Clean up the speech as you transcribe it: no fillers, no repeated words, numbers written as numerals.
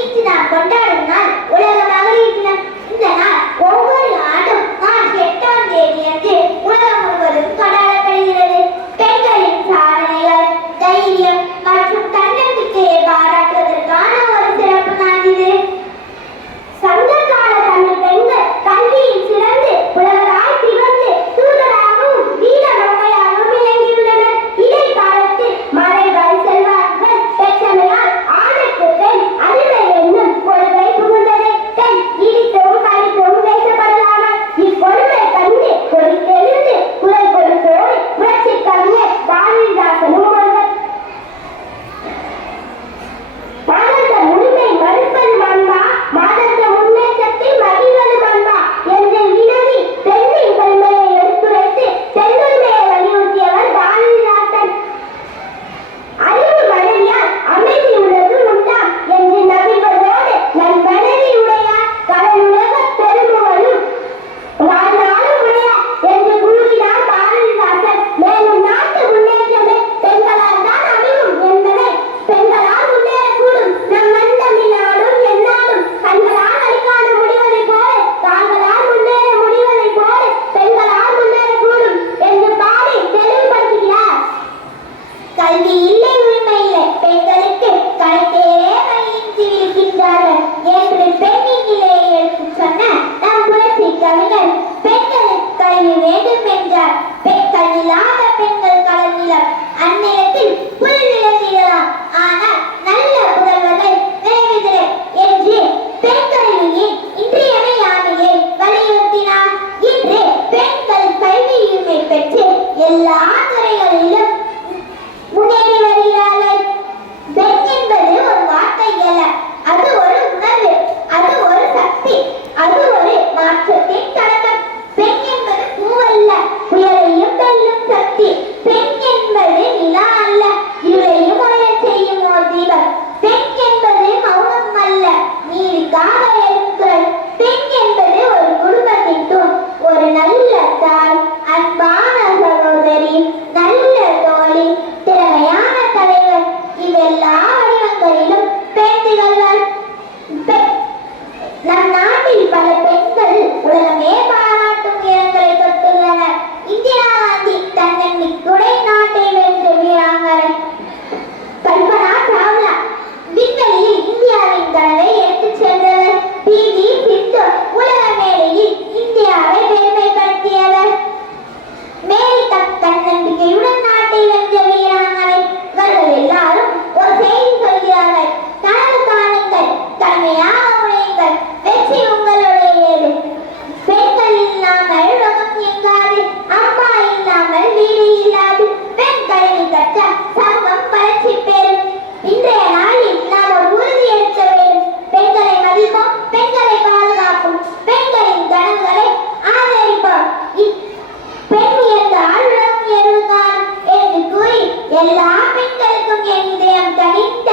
இன்று நாம் கொண்டாடும் நாள் உலக மகளிர் தினம். இந்த நாள் ஒவ்வொரு ஆண்டும் மார்ச் 8ஆம் தேதி அன்று உலகம் முழுவதும் கொண்டாடப்படுகிறது. பெண்களின் சாதனைகள், தைரியம் மற்றும் தன்னம்பிக்கையை பாராட்டுவதற்கான ஒரு சிறப்பு நாள் இது. சங்ககால தமிழ் பெண்கள் கல்வியில் சிறந்து உலகளாய் திகழ்ந்து தூதராகவும் வீர நோக்கையாகவும் விளங்கியுள்ளனர். இடைக்காலத்தில் மறைகள் செல்வார்கள் பெற்றமையால் ஆணுக்கு பெண் அடிமை என்னும் கொள்கை புகுந்தது. பெண் இடித்தும் கழித்தும் பேசப்படலாமல் இக்கொள்கை கண்டு கொதித்தெழுந்து குரல் கொடுத்தோர் புரட்சி கவிஞர் பாரதிதாசனும் ஒருவர். மாதத்த உரிமை மறுப்பது மண்பா, மாதத்த முன்னேற்றத்தில் மகிழ்வது மண்பா என்று வினவி பெண்ணின் பெருமையை எடுத்துரைத்து பெண்ணுரிமையை வலியுறுத்தியவர் பாரதிதாசன். அறிவு மனைவியால் அமைதி உலகு உண்டாம் என்று நம்பிவதோடு நன் மனைவி உடையார் கடலுலக பெருமுவலும் வாழ்நாளும் உடையார் என்று கூறினார் பாரதிதாசன். மேலும் நாட்டு முன்னேற்றமே பெண்களால் தான் அமையும் என்பதை பெண்களால் முன்னேறக்கூடும். நம் மண்தமிழ்நாடும் எந்நாடும் கண்களால் அழிக்காண முடிவதைப் போல தாங்களால் முன்னேற முடிவதைப் போல பெண்களால் முன்னேறக்கூடும் என்று பாடி தெளிவுபடுத்துகிறார். கல்வி இல்லை, உரிமை இல்லை, பெண்களுக்கு கடைத்தேரே வழியின்றி இருக்கின்றார்கள் என்று பெண்ணின் நிலையை எடுத்துச் சொன்ன நம் புரட்சி கவிஞர் பெண்களுக்கு கல்வி வேண்டும் என்றார். கல்வியில்லாத பெண்கள் கடல் நிலம், அந்நிலத்தில் புல் விளைந்திடலாம், ஆனால் நல்ல புதல்வர்கள் விளைவதில்லை என்று பெண் கல்வியின் இன்றியமையாமையை வலியுறுத்தினார். இன்று பெண்கள் கல்வி உரிமை பெற்று எல்லா துறைகளிலும் முன்னேறி வருகிறார்கள். பெண் என்பது ஒரு வார்த்தை அல்ல, அது ஒரு உணர்வு, அது ஒரு சக்தி, அது ஒரு மாற்றத்தின் தொடக்கம். பெண் என்பது பூவல்ல, புயலையும் வெல்லும் சக்தி. பெண் என்பது நிலா அல்ல, இருளையும் ஒளிரச் செய்யும் ஓர் தீபம். பெண் என்பது மௌனம் அல்ல, நீதிக்காக எழும் குரல். பெண் என்பது ஒரு குடும்பத்தின் தூண், ஒரு நல்ல தாய், அன்பான சகோதரி, நல்ல தோழி, திறமையான தலைவர். இவெல்லா வடிவங்களிலும் பெண் திகழ்வர். நம் நாட்டில் பல பெண்கள் உலகமே பாராட்டும் உயரங்களை தொட்டுள்ளனர். இந்திரா காந்தி தன்னம்பிக்கையுடைய நாட்டை வென்ற வீராங்கனை. கல்பனா சாவ்லா விண்வெளியில் இந்தியாவின் கனவை எடுத்துச் சென்றவர். பி.வி. சிந்து உலக மேடையில் இந்தியாவை பெருமைப்படுத்தியவர். மேரி கம் தன்னம்பிக்கையுடன் நாட்டை வென்ற வீராங்கனை. இவர்கள் எல்லாரும் ஒரு செய்தி சொல்கிறார்கள்: கனவு காணுங்கள், கடமையாக உழையுங்கள், வெற்றி உங்களுடையது. பெண்கள் இல்லாமல் உலகம் இயங்காது, அம்மா இல்லாமல் வீடு இல்லாது. பெண் கல்வி கற்றால் சமூகம் வளர்ச்சி பெறும். இன்றைய நாளில் நாம் ஒரு உறுதி எடுக்க வேண்டும்: பெண்களை மதிப்போம், பெண்களை பாதுகாப்போம், பெண்களின் கனவுகளை ஆதரிப்போம். பெண் உயர்ந்தால் உலகம் உயர்வுதான் என்று கூறி எல்லா பெண்களுக்கும் என் இதயம் கனிந்த